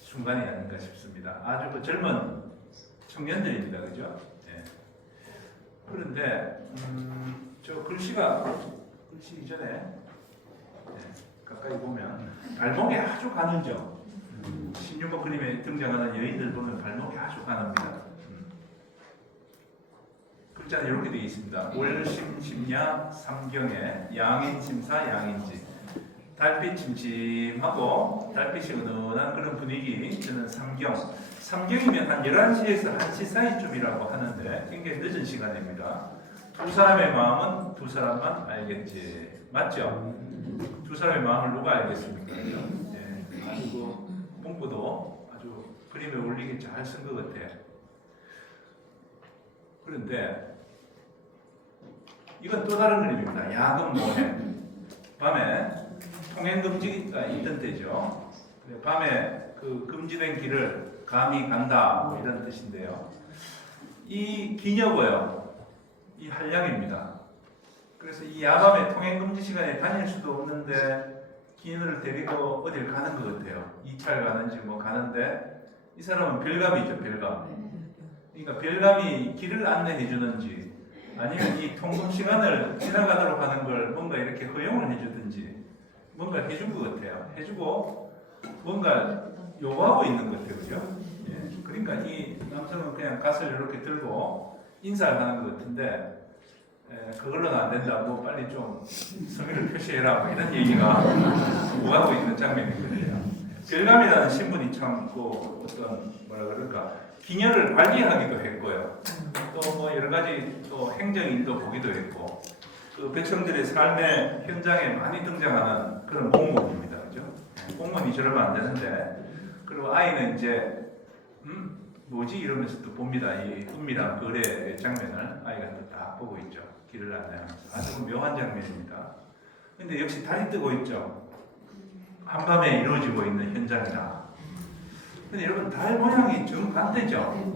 순간이 아닌가 싶습니다. 아주 그 젊은 청년들입니다, 그죠? 그런데 저 글씨 이전에 가까이 보면 발목이 아주 가늘죠. 신윤복 그림에 등장하는 여인들 보면 발목이 아주 가늡니다. 글자는 이렇게 되어 있습니다. 월심심야 삼경에 양인심사 양인지. 달빛 침침하고 달빛이 은은한 그런 분위기. 저는 삼경이면 한 11시에서 1시 사이쯤이라고 하는데 굉장히 늦은 시간입니다. 두 사람의 마음은 두 사람만 알겠지. 맞죠? 두 사람의 마음을 누가 알겠습니까? 그죠? 예, 아주 그 문구도 아주 그림에 올리기 잘 쓴 것 같아요. 그런데 이건 또 다른 그림입니다. 야금 모행. 밤에 통행 금지가 있던 때죠. 밤에 그 금지된 길을 감히 간다 뭐 이런 뜻인데요. 이 기녀고요. 이 한량입니다. 그래서 이 야밤에 통행 금지 시간에 다닐 수도 없는데 기녀를 데리고 어딜 가는 것 같아요. 2차를 가는지 뭐 가는데 이 사람은 별감이죠. 별감. 그러니까 별감이 길을 안내해 주는지 아니면 이 통금 시간을 지나가도록 하는 걸 뭔가 이렇게 허용을 해주든지 뭔가 해준 것 같아요. 해주고 뭔가 요구하고 있는 것 같아요. 그죠? 예. 그러니까 이 남성은 그냥 갓을 이렇게 들고 인사를 하는 것 같은데 그걸로는 안 된다고 빨리 좀 성의를 표시해라 뭐 이런 얘기가 오가고 있는 장면이거든요. 별감이라는 신분이 참 그 어떤 뭐라 그럴까 기녀를 관리하기도 했고요. 또 뭐 여러 가지 또 행정 일도 보기도 했고 그 백성들의 삶의 현장에 많이 등장하는 그런 공무원입니다. 그죠? 공무원이 저러면 안 되는데 그리고 아이는 이제 뭐지 이러면서 또 봅니다. 이 은밀한 거래 장면을 아이가 또 딱 보고 있죠. 길을 안내하면서 아주 묘한 장면입니다. 근데 역시 달이 뜨고 있죠. 한밤에 이루어지고 있는 현장이다. 근데 여러분 달 모양이 정반대죠.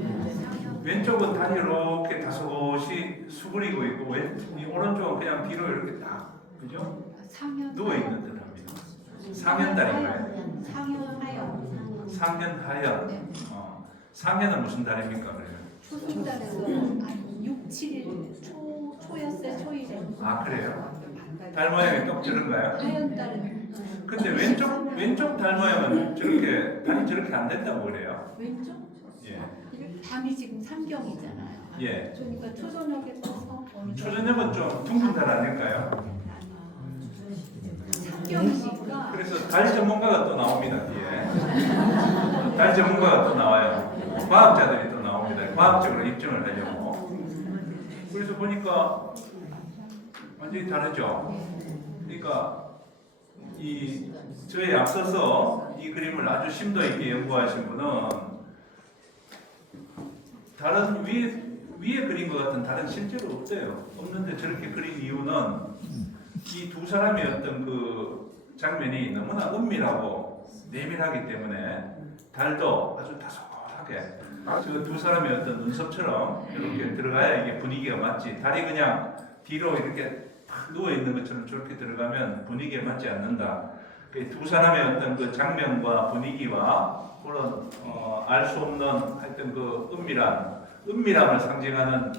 왼쪽은 달이 이렇게 다소곳이 수그리고 있고 이 오른쪽은 그냥 뒤로 이렇게 딱 그죠? 누워 있는 듯합니다. 상현달인가요? 상현하연. 상현은 무슨 달입니까? 그러면? 초승달에서 6, 7일 초였어요. 초일에. 아 그래요? 달 모양이 똑 저런가요? 하연달은. 근데 왼쪽 달 모양은 저렇게 달이 저렇게 안 된다고 그래요? 왼쪽? 예. 밤이 지금 삼경이잖아요. 예. 그러니까 초저녁에 떠서 초저녁은 좀 둥근 달 아닐까요? 삼경이니까. 그래서 달 전문가가 또 나옵니다 뒤에. 달 전문가가 또 나와요. 과학자들이 또 나옵니다. 과학적으로 입증을 하려고. 그래서 보니까 완전히 다르죠. 그러니까 이 저에 앞서서 이 그림을 아주 심도 있게 연구하신 분은 다른 위에 그린 것 같은 다른 실제로 없어요. 없는데 저렇게 그린 이유는 이 두 사람의 어떤 그 장면이 너무나 은밀하고 내밀하기 때문에 달도 아주 다소하게 저 두 사람의 어떤 눈썹처럼 이렇게 들어가야 이게 분위기가 맞지. 달이 그냥 뒤로 이렇게 탁 누워 있는 것처럼 저렇게 들어가면 분위기에 맞지 않는다. 두 사람의 어떤 그 장면과 분위기와 그런 알 수 없는 하여튼 그 은밀함을 상징하는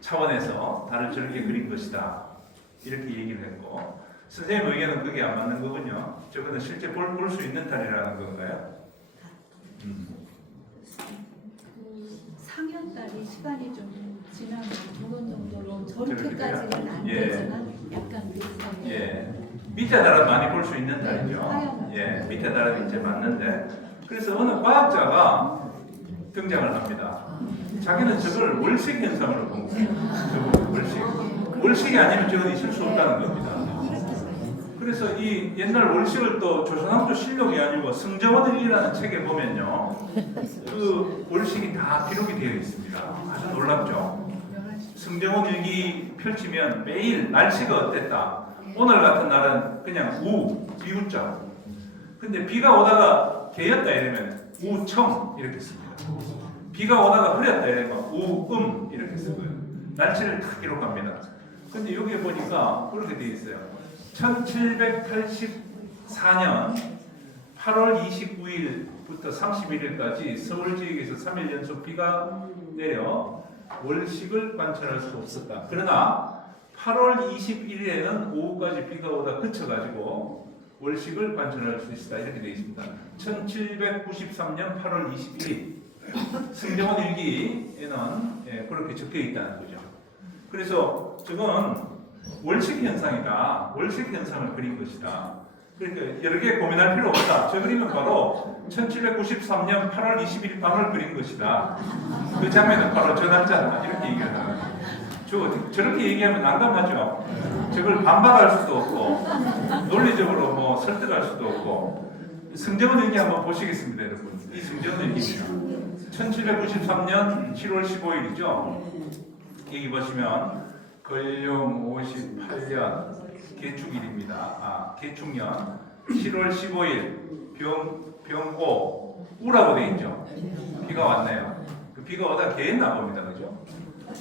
차원에서 달을 저렇게 그린 것이다. 이렇게 얘기를 했고 선생님 의견은 그게 안 맞는 거군요. 저거는 실제 볼 수 있는 달이라는 건가요? 상현달이 시간이 좀 지나면 그런 정도로 저렇게까지는 안 되지만 약간 비슷한. 예. 밑에 달은 많이 볼 수 있는 달이죠. 예, 밑에 달은 이제 맞는데 그래서 어느 과학자가 등장을 합니다. 자기는 저걸 월식 현상으로 본 거예요. 월식이 아니면 저건 있을 수 없다는 겁니다. 그래서 이 옛날 월식을 또 조선왕조 실록이 아니고 승정원일기라는 책에 보면요, 그 월식이 다 기록이 되어 있습니다. 아주 놀랍죠. 승정원일기 펼치면 매일 날씨가 어땠다. 오늘 같은 날은 그냥 비우자. 근데 비가 오다가 개였다 이러면 우청 이렇게 씁니다. 비가 오다가 흐렸다 이러면 이렇게 쓰고요. 날씨를 다 기록합니다. 근데 여기 보니까 그렇게 되어 있어요. 1784년 8월 29일부터 31일까지 서울 지역에서 3일 연속 비가 내려 월식을 관찰할 수 없었다. 그러나 8월 21일에는 오후까지 비가 오다 그쳐가지고 월식을 관찰할 수 있다. 이렇게 되어 있습니다. 1793년 8월 21일 승정원 일기에는 그렇게 적혀 있다는 거죠. 그래서 저건 월식 현상이다. 월식 현상을 그린 것이다. 그러니까 여러 개 고민할 필요 없다. 저 그림은 바로 1793년 8월 21일 밤을 그린 것이다. 그 장면은 바로 저 날짜다. 이렇게 얘기를 합니다. 저렇게 얘기하면 난감하죠. 저걸 반박할 수도 없고 논리적으로 뭐 설득할 수도 없고. 승정원 얘기 한번 보시겠습니다, 여러분. 이 승정원 얘기입니다. 1793년 7월 15일이죠. 여기 보시면 건룡 58년 개축일입니다. 개축년 7월 15일 병오 우라고 돼 있죠. 비가 왔네요. 그 비가 오다 개했나 봅니다, 그죠?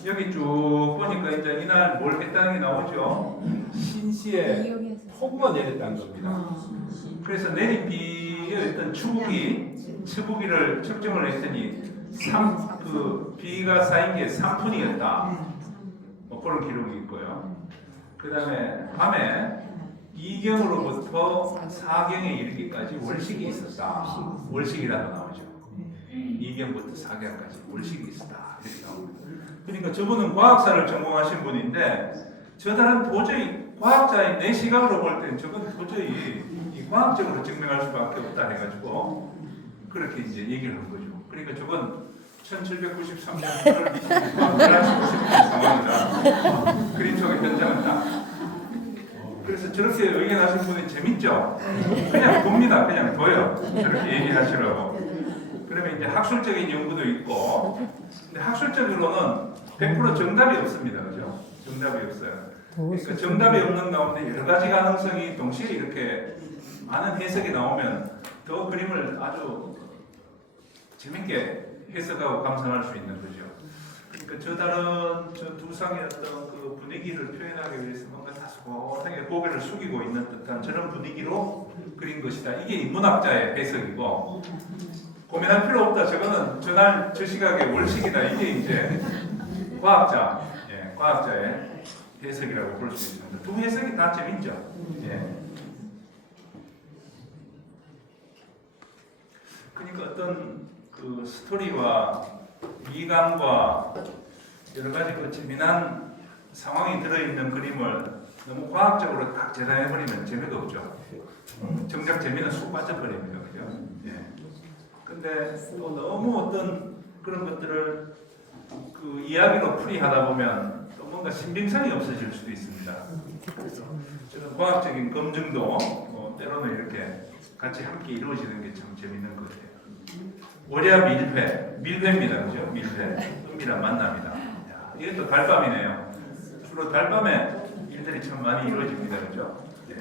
여기 쭉 보니까 이제 이날 뭘 했다는 게 나오죠. 신시에 폭우가 내렸다는 겁니다. 그래서 내린 비의 어떤 추부기를 측정을 했더니 그 비가 쌓인 게 3푼이었다. 뭐 그런 기록이 있고요. 그 다음에 밤에 2경으로부터 4경에 이르기까지 월식이 있었다. 월식이라고 나오죠. 2경부터 4경까지 월식이 있었다. 이렇게 나옵니다. 그러니까 저분은 과학사를 전공하신 분인데 저 사람 도저히 과학자의 내 시각으로 볼 때는 저건 도저히 이 과학적으로 증명할 수밖에 없다 해가지고 그렇게 이제 얘기를 한 거죠. 그러니까 저건 1793년 8월 26일 계란식을 싶은 상황이다. 그림 속의 현장은 딱. 그래서 저렇게 의견하신 분이 재밌죠? 그냥 봅니다. 그냥 둬요. 저렇게 얘기하시라고. 그러면 이제 학술적인 연구도 있고, 근데 학술적으로는 100% 정답이 없습니다. 그죠? 정답이 없어요. 그러니까 정답이 없는 가운데 여러 가지 가능성이 동시에 이렇게 많은 해석이 나오면 더 그림을 아주 재밌게 해석하고 감상할 수 있는 거죠. 그러니까 저 다른 저 두 상의 어떤 그 분위기를 표현하기 위해서 뭔가 다소곳하게 고개를 숙이고 있는 듯한 저런 분위기로 그린 것이다. 이게 인문학자의 해석이고 고민할 필요 없다. 저거는 저날 저 시각의 월식이다. 이게 이제 과학자의 해석이라고 볼 수 있습니다. 두 해석이 다 재밌죠. 예. 그러니까 어떤 그 스토리와 미감과 여러 가지 그 재미난 상황이 들어있는 그림을 너무 과학적으로 딱 재단해버리면 재미가 없죠. 정작 재미는 쑥 빠져버립니다. 그죠? 예. 근데 또 너무 어떤 그런 것들을 그 이야기로 풀이하다 보면 또 뭔가 신빙성이 없어질 수도 있습니다. 그래서 저는 과학적인 검증도 때로는 이렇게 같이 함께 이루어지는 게 참 재밌는 것 같아요. 월야 밀회입니다. 그죠? 밀회. 은밀한 만남이다. 야, 이것도 달밤이네요. 주로 달밤에 일들이 참 많이 이루어집니다. 그죠? 네.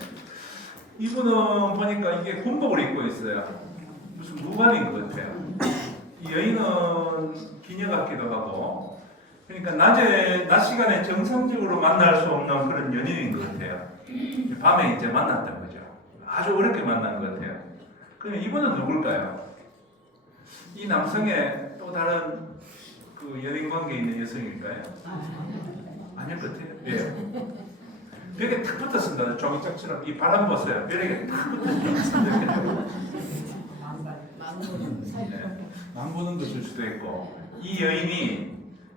이분은 보니까 이게 군복을 입고 있어요. 무슨 무관인 것 같아요. 이 여인은 기녀 같기도 하고, 그러니까 낮 시간에 정상적으로 만날 수 없는 그런 연인인 것 같아요. 밤에 이제 만났던 거죠. 아주 어렵게 만난 것 같아요. 그러면 이분은 누굴까요? 이 남성의 또 다른 그 연인 관계에 있는 여성일까요? 아닐 것 같아요. 예. 벽에 탁 붙었습니다. 종이짝처럼 이 바람 보세요. 벽에 탁 붙었습니다. 망보는 것일 수도 있고,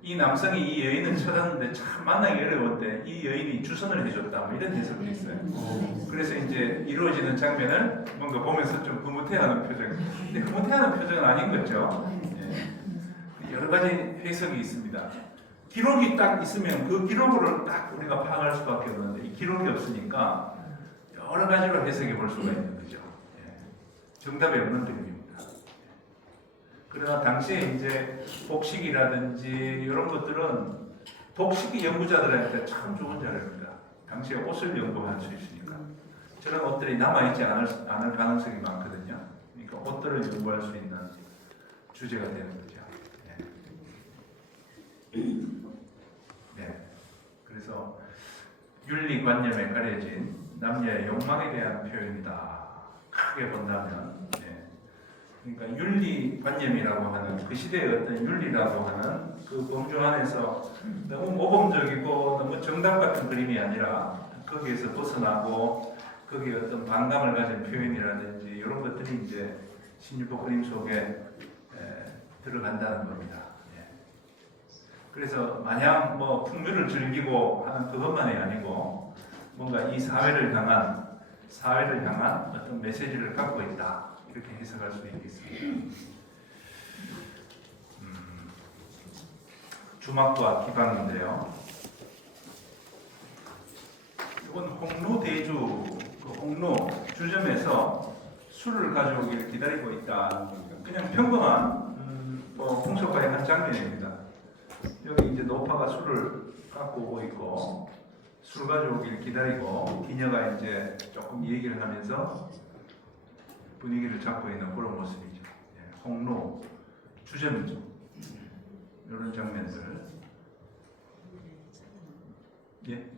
이 남성이 이 여인을 찾았는데 참 만나기 어려웠대. 이 여인이 주선을 해줬다. 뭐 이런 해석도 있어요. 그래서 이제 이루어지는 장면을 뭔가 보면서 좀 흐뭇해하는 표정. 근데 흐뭇해하는 표정은 아닌 거죠. 예. 여러 가지 해석이 있습니다. 기록이 딱 있으면 그 기록을 딱 우리가 파악할 수밖에 없는데 이 기록이 없으니까 여러 가지로 해석해 볼 수가 있는 거죠. 예. 정답이 없는 그림입니다. 그러나 당시에 이제 복식이라든지 이런 것들은 복식이 연구자들한테 참 좋은 자료입니다. 당시에 옷을 연구할 수 있으니까 저런 옷들이 남아있지 않을 가능성이 많거든요. 그러니까 옷들을 연구할 수 있는 주제가 되는 거죠. 네. 그래서 윤리관념에 가려진 남녀의 욕망에 대한 표현이다. 크게 본다면 그러니까 윤리관념이라고 하는 그 시대의 어떤 윤리라고 하는 그 범주 안에서 너무 모범적이고 너무 정답 같은 그림이 아니라 거기에서 벗어나고 거기에 어떤 반감을 가진 표현이라든지 이런 것들이 이제 신유법 그림 속에 들어간다는 겁니다. 그래서 마냥 뭐 풍류를 즐기고 하는 그것만이 아니고 뭔가 이 사회를 향한 어떤 메시지를 갖고 있다. 이렇게 해석할 수 있겠습니다. 주막과 기방인데요. 이건 홍로대주, 그 홍로 주점에서 술을 가져오기를 기다리고 있다. 그냥 평범한 풍속가의 한 장면입니다. 여기 이제 노파가 술을 갖고 오고 있고 술 가져오기를 기다리고 기녀가 이제 조금 얘기를 하면서 분위기를 잡고 있는 그런 모습이죠. 예, 홍로 주점이죠. 이런 장면들. 예.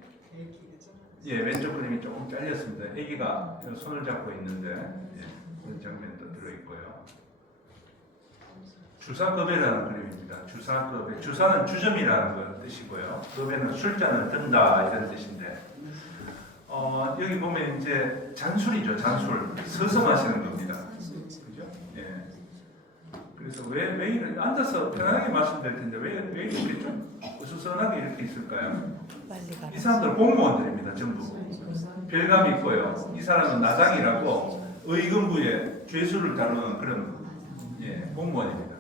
예, 왼쪽 그림이 조금 잘렸습니다. 아기가 손을 잡고 있는데 예, 그런 장면도 들어있고요. 주사급에라는 그림입니다. 주사급에 주사는 주점이라는 걸 뜻이고요. 급에는 술잔을 든다 이런 뜻인데 여기 보면 이제 잔술이죠. 잔술 서서 마시는 겁니다. 그죠? 예. 그래서 왜 이렇게 앉아서 편안하게 마시면 될 텐데 왜 이렇게 좀 어수선하게 이렇게 있을까요? 이 사람들 공무원들입니다. 전부 별감이 있고요. 이 사람은 나장이라고 의금부의 죄수를 다루는 그런 공무원입니다.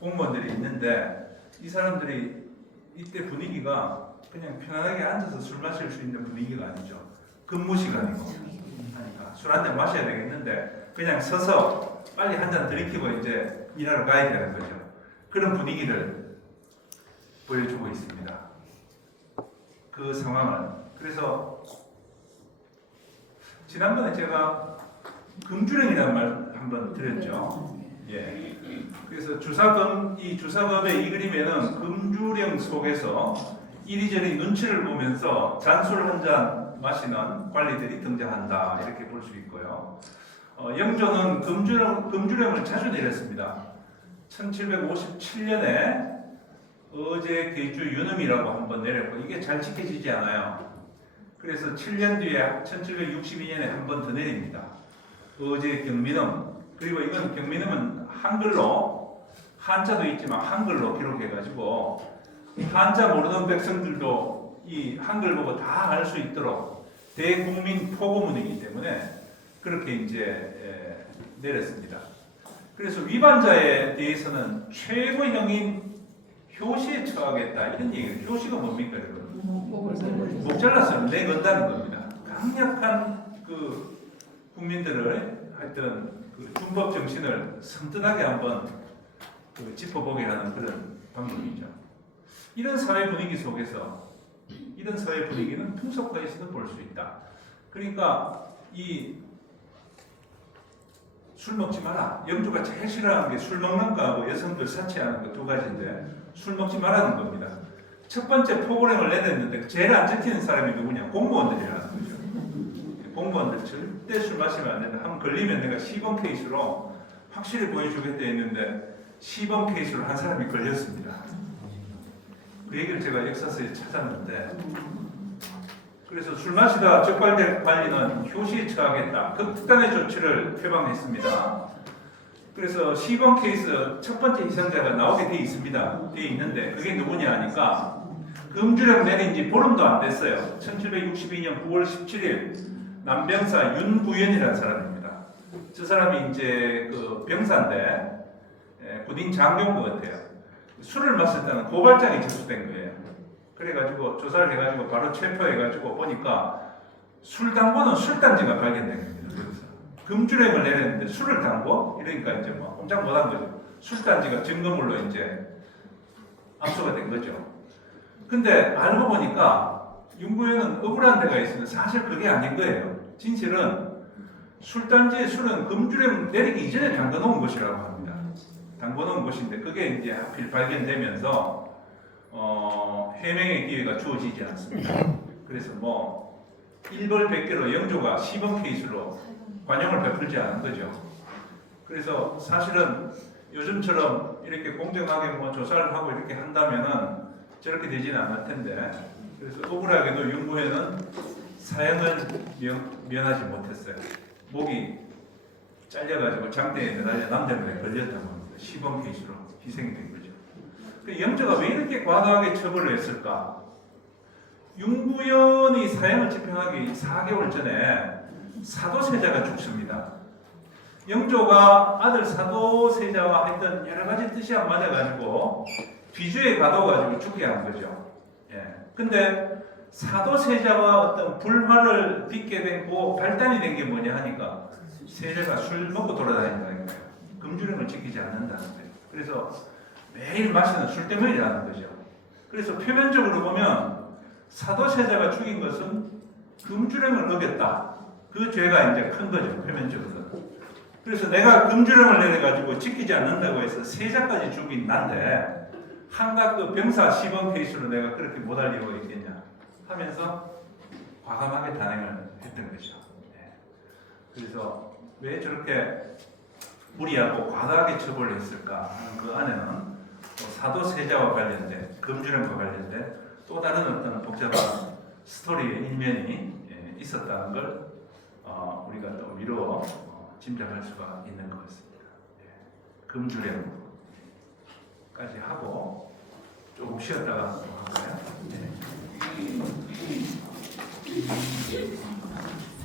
공무원들이 있는데 이 사람들이 이때 분위기가 그냥 편안하게 앉아서 술 마실 수 있는 분위기가 아니죠. 근무 시간이고 하니까 술 한 잔 마셔야 되겠는데 그냥 서서 빨리 한 잔 들이키고 이제 일하러 가야 되는 거죠. 그런 분위기를 보여주고 있습니다. 그 상황은 그래서 지난번에 제가 금주령이라는 말 한번 드렸죠. 예. 그래서 이 주사급의 이 그림에는 금주령 속에서 이리저리 눈치를 보면서 잔술 한 잔 마시는 관리들이 등장한다 이렇게 볼 수 있고요. 영조는 금주령을 자주 내렸습니다. 1757년에 어제 계주 유놈이라고 한번 내렸고 이게 잘 지켜지지 않아요. 그래서 7년 뒤에 1762년에 한 번 더 내립니다. 어제 경민음 그리고 이건 경민음은 한글로 한자도 있지만 한글로 기록해가지고 한자 모르는 백성들도 이 한글 보고 다 알 수 있도록 대국민 포고문이기 때문에 그렇게 이제 내렸습니다. 그래서 위반자에 대해서는 최고형인 효시에 처하겠다 이런 얘기를 효시가 뭡니까 여러분? 목 잘랐으면 내건다는 겁니다. 강력한 그 국민들을 하여튼 그 준법 정신을 섬뜩하게 한번 짚어보게 하는 그런 방법이죠. 이런 사회 분위기 속에서 이런 사회 분위기는 풍속가에서도 볼 수 있다. 그러니까 이 술 먹지 마라. 영주가 제일 싫어하는 게 술 먹는 거하고 여성들 사치하는 거 두 가지인데 술 먹지 말라는 겁니다. 첫 번째 프로그램을 내렸는데 제일 안 지키는 사람이 누구냐? 공무원들이라는 거죠. 공무원들 절대 술 마시면 안 된다. 한번 걸리면 내가 시범 케이스로 확실히 보여주겠다 했는데 시범 케이스로 한 사람이 걸렸습니다. 그 얘기를 제가 역사서에 찾았는데 그래서 술 마시다 적발된 관리는 효시에 처하겠다. 극단의 조치를 표방했습니다. 그래서 시범 케이스 첫 번째 희생자가 나오게 돼 있습니다. 돼 있는데 그게 누구냐 하니까 금주령 내린 지 보름도 안 됐어요. 1762년 9월 17일 남병사 윤구현이라는 사람입니다. 저 사람이 이제 그 병사인데 군인 장교인 것 같아요. 술을 마실 때는 고발장이 접수된 거예요. 그래가지고 조사를 해가지고 바로 체포해가지고 보니까 술 담보는 술단지가 발견된 겁니다. 그래서 금주령을 내렸는데 술을 담보? 이러니까 이제 뭐 꼼짝 못한 거죠. 술단지가 증거물로 이제 압수가 된 거죠. 근데 알고 보니까 윤구현은 억울한 데가 있으면 사실 그게 아닌 거예요. 진실은 술단지의 술은 금주령 내리기 이전에 담궈놓은 것이라고 합니다. 담궈놓은 것인데 그게 이제 하필 발견되면서 해명의 기회가 주어지지 않습니다. 그래서 뭐 일벌백계로 영조가 시범 케이스로 관용을 베풀지 않은 거죠. 그래서 사실은 요즘처럼 이렇게 공정하게 뭐 조사를 하고 이렇게 한다면은 저렇게 되지는 않을 텐데 그래서 억울하게도 윤구현은 사형을 면하지 못했어요. 목이 잘려가지고 장대에 매달려 남대문에 걸렸다고 합니다. 시범 케이스로 희생이 된 거죠. 영조가 왜 이렇게 과도하게 처벌을 했을까? 윤구현이 사형을 집행하기 4개월 전에 사도세자가 죽습니다. 영조가 아들 사도세자와 했던 여러 가지 뜻이 안 맞아가지고 뒤주에 가둬가지고 죽게 한 거죠. 예. 근데 사도세자와 어떤 불화를 빚게 되고 발단이 된 게 뭐냐 하니까 세자가 술 먹고 돌아다닌다는 거예요. 금주령을 지키지 않는다는 거예요. 그래서 매일 마시는 술 때문이라는 거죠. 그래서 표면적으로 보면 사도세자가 죽인 것은 금주령을 어겼다. 그 죄가 이제 큰 거죠. 표면적으로는. 그래서 내가 금주령을 내려가지고 지키지 않는다고 해서 세자까지 죽인 난데 한갓 그 병사 시범 케이스로 내가 그렇게 못할 이유가 있겠냐 하면서 과감하게 단행을 했던 거죠. 네. 그래서 왜 저렇게 무리하고 과다하게 처벌을 했을까 하는 그 안에는 사도세자와 관련된 금주령과 관련된 또 다른 어떤 복잡한 스토리의 일면이 있었다는 걸 우리가 또 미루어 짐작할 수가 있는 것 같습니다. 금주령까지 하고 조금 쉬었다가 할까요? 네.